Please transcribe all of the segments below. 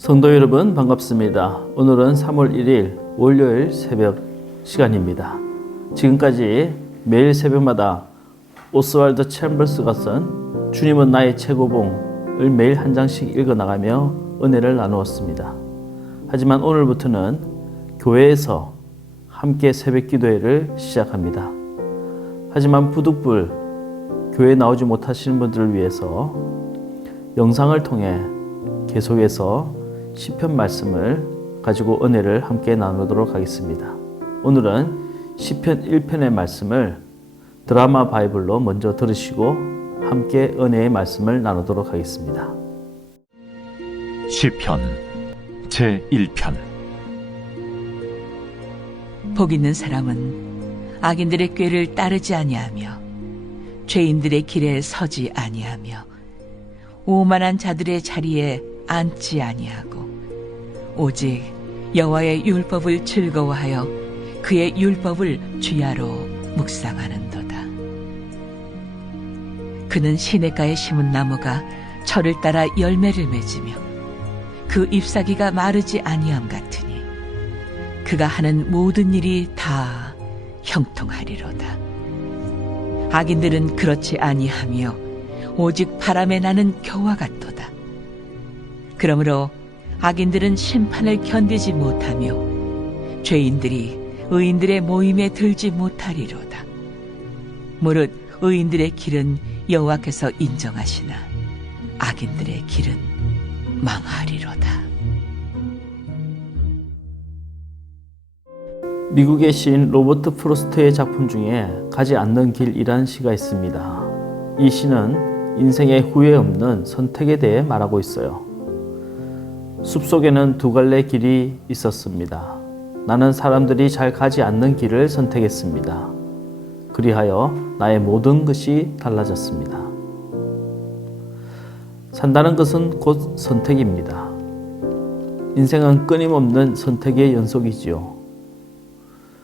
성도 여러분 반갑습니다. 오늘은 3월 1일 월요일 새벽 시간입니다. 지금까지 매일 새벽마다 오스왈드 챔버스가 쓴 주님은 나의 최고봉을 매일 한 장씩 읽어나가며 은혜를 나누었습니다. 하지만 오늘부터는 교회에서 함께 새벽 기도회를 시작합니다. 하지만 부득불 교회에 나오지 못하시는 분들을 위해서 영상을 통해 계속해서 시편 말씀을 가지고 은혜를 함께 나누도록 하겠습니다. 오늘은 시편 1편의 말씀을 드라마 바이블로 먼저 들으시고 함께 은혜의 말씀을 나누도록 하겠습니다. 시편 제1편. 복 있는 사람은 악인들의 꾀를 따르지 아니하며 죄인들의 길에 서지 아니하며 오만한 자들의 자리에 앉지 아니하고 오직 여호와의 율법을 즐거워하여 그의 율법을 주야로 묵상하는도다. 그는 시냇가에 심은 나무가 철을 따라 열매를 맺으며 그 잎사귀가 마르지 아니함 같으니 그가 하는 모든 일이 다 형통하리로다. 악인들은 그렇지 아니하며 오직 바람에 나는 겨와 같도다. 그러므로 악인들은 심판을 견디지 못하며 죄인들이 의인들의 모임에 들지 못하리로다. 무릇 의인들의 길은 여호와께서 인정하시나 악인들의 길은 망하리로다. 미국의 시인 로버트 프로스트의 작품 중에 가지 않는 길이라는 시가 있습니다. 이 시는 인생의 후회 없는 선택에 대해 말하고 있어요. 숲속에는 두 갈래 길이 있었습니다. 나는 사람들이 잘 가지 않는 길을 선택했습니다. 그리하여 나의 모든 것이 달라졌습니다. 산다는 것은 곧 선택입니다. 인생은 끊임없는 선택의 연속이지요.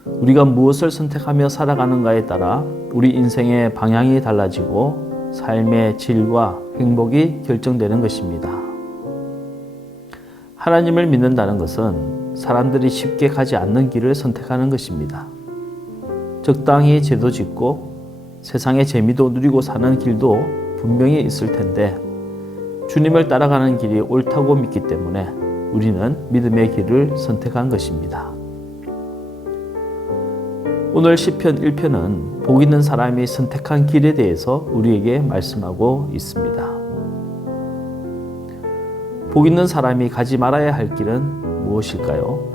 우리가 무엇을 선택하며 살아가는가에 따라 우리 인생의 방향이 달라지고 삶의 질과 행복이 결정되는 것입니다. 하나님을 믿는다는 것은 사람들이 쉽게 가지 않는 길을 선택하는 것입니다. 적당히 죄도 짓고 세상의 재미도 누리고 사는 길도 분명히 있을 텐데 주님을 따라가는 길이 옳다고 믿기 때문에 우리는 믿음의 길을 선택한 것입니다. 오늘 시편 1편은 복 있는 사람이 선택한 길에 대해서 우리에게 말씀하고 있습니다. 복 있는 사람이 가지 말아야 할 길은 무엇일까요?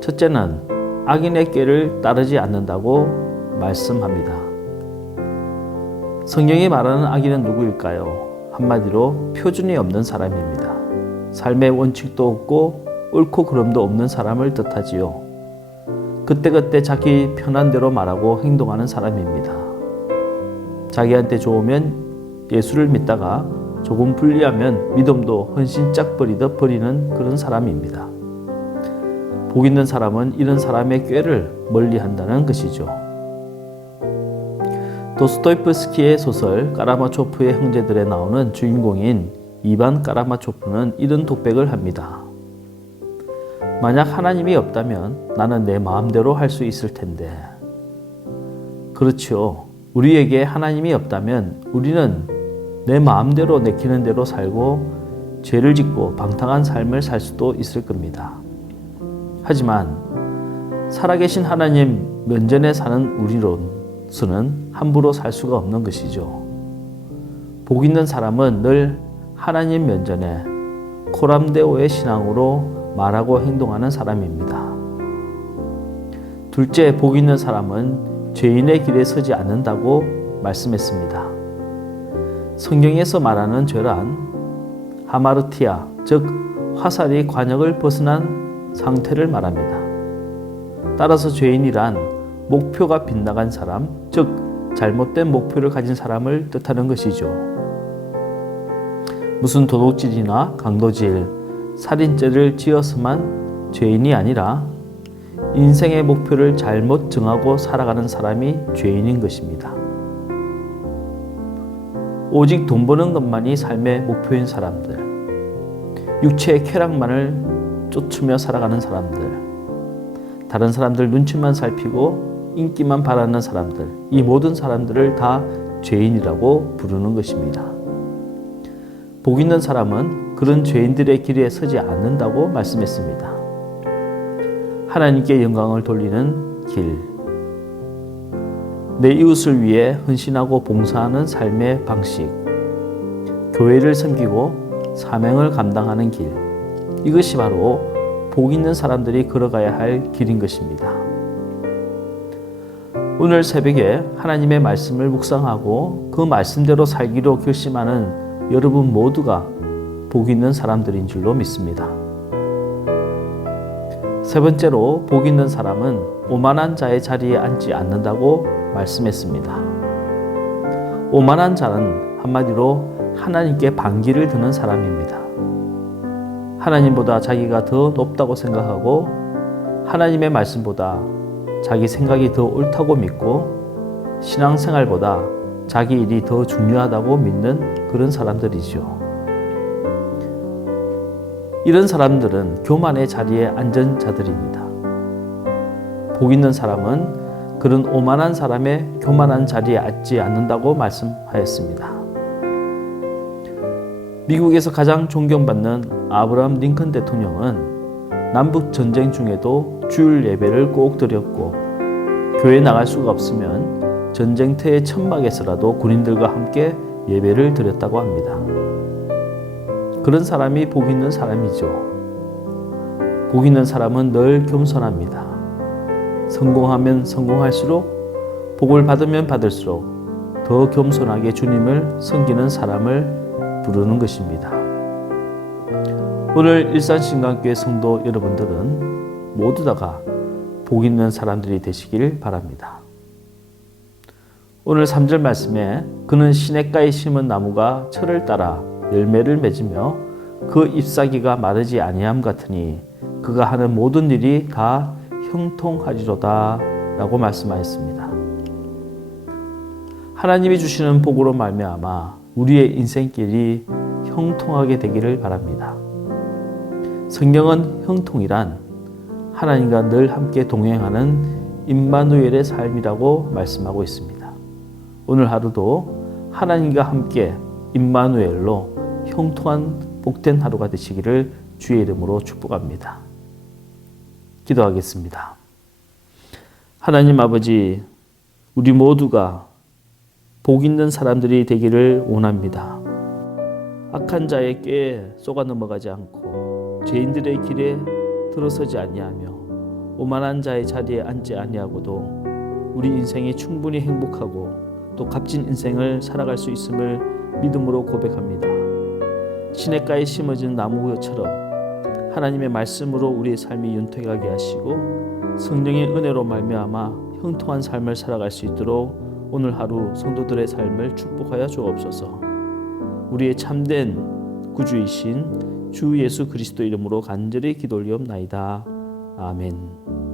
첫째는 악인의 꾀를 따르지 않는다고 말씀합니다. 성경이 말하는 악인은 누구일까요? 한마디로 표준이 없는 사람입니다. 삶의 원칙도 없고 옳고 그름도 없는 사람을 뜻하지요. 그때그때 자기 편한 대로 말하고 행동하는 사람입니다. 자기한테 좋으면 예수를 믿다가 조금 불리하면 믿음도 헌신짝 버리듯 버리는 그런 사람입니다. 복 있는 사람은 이런 사람의 꾀를 멀리한다는 것이죠. 도스토옙스키의 소설 까라마초프의 형제들에 나오는 주인공인 이반 까라마초프는 이런 독백을 합니다. 만약 하나님이 없다면 나는 내 마음대로 할 수 있을 텐데. 그렇죠. 우리에게 하나님이 없다면 우리는 내 마음대로 내키는 대로 살고 죄를 짓고 방탕한 삶을 살 수도 있을 겁니다. 하지만 살아계신 하나님 면전에 사는 우리로서는 함부로 살 수가 없는 것이죠. 복 있는 사람은 늘 하나님 면전에 코람데오의 신앙으로 말하고 행동하는 사람입니다. 둘째, 복 있는 사람은 죄인의 길에 서지 않는다고 말씀했습니다. 성경에서 말하는 죄란 하마르티아, 즉 화살이 관역을 벗어난 상태를 말합니다. 따라서 죄인이란 목표가 빗나간 사람, 즉 잘못된 목표를 가진 사람을 뜻하는 것이죠. 무슨 도둑질이나 강도질, 살인죄를 지어서만 죄인이 아니라 인생의 목표를 잘못 정하고 살아가는 사람이 죄인인 것입니다. 오직 돈 버는 것만이 삶의 목표인 사람들, 육체의 쾌락만을 쫓으며 살아가는 사람들, 다른 사람들 눈치만 살피고 인기만 바라는 사람들, 이 모든 사람들을 다 죄인이라고 부르는 것입니다. 복 있는 사람은 그런 죄인들의 길에 서지 않는다고 말씀했습니다. 하나님께 영광을 돌리는 길, 내 이웃을 위해 헌신하고 봉사하는 삶의 방식, 교회를 섬기고 사명을 감당하는 길, 이것이 바로 복 있는 사람들이 걸어가야 할 길인 것입니다. 오늘 새벽에 하나님의 말씀을 묵상하고 그 말씀대로 살기로 결심하는 여러분 모두가 복 있는 사람들인 줄로 믿습니다. 세 번째로 복 있는 사람은 오만한 자의 자리에 앉지 않는다고 말씀했습니다. 오만한 자는 한마디로 하나님께 반기를 드는 사람입니다. 하나님보다 자기가 더 높다고 생각하고 하나님의 말씀보다 자기 생각이 더 옳다고 믿고 신앙생활보다 자기 일이 더 중요하다고 믿는 그런 사람들이죠. 이런 사람들은 교만의 자리에 앉은 자들입니다. 복 있는 사람은 그런 오만한 사람의 교만한 자리에 앉지 않는다고 말씀하였습니다. 미국에서 가장 존경받는 아브라함 링컨 대통령은 남북 전쟁 중에도 주일 예배를 꼭 드렸고 교회 나갈 수가 없으면 전쟁터의 천막에서라도 군인들과 함께 예배를 드렸다고 합니다. 그런 사람이 복 있는 사람이죠. 복 있는 사람은 늘 겸손합니다. 성공하면 성공할수록, 복을 받으면 받을수록 더 겸손하게 주님을 섬기는 사람을 부르는 것입니다. 오늘 일산신강교회 성도 여러분들은 모두 다가 복 있는 사람들이 되시길 바랍니다. 오늘 3절 말씀에 그는 시냇가에 심은 나무가 철을 따라 열매를 맺으며 그 잎사귀가 마르지 아니함 같으니 그가 하는 모든 일이 다 형통하리로다 라고 말씀하였습니다. 하나님이 주시는 복으로 말미암아 우리의 인생길이 형통하게 되기를 바랍니다. 성경은 형통이란 하나님과 늘 함께 동행하는 임마누엘의 삶이라고 말씀하고 있습니다. 오늘 하루도 하나님과 함께 임마누엘로 형통한 복된 하루가 되시기를 주의 이름으로 축복합니다. 기도하겠습니다. 하나님 아버지, 우리 모두가 복 있는 사람들이 되기를 원합니다. 악한 자의 꾀에 속아 넘어가지 않고 죄인들의 길에 들어서지 아니하며 오만한 자의 자리에 앉지 아니하고도 우리 인생이 충분히 행복하고 또 값진 인생을 살아갈 수 있음을 믿음으로 고백합니다. 시냇가에 심어진 나무처럼 하나님의 말씀으로 우리의 삶이 윤택하게 하시고 성령의 은혜로 말미암아 형통한 삶을 살아갈 수 있도록 오늘 하루 성도들의 삶을 축복하여 주옵소서. 우리의 참된 구주이신 주 예수 그리스도 이름으로 간절히 기도 올리옵나이다. 아멘.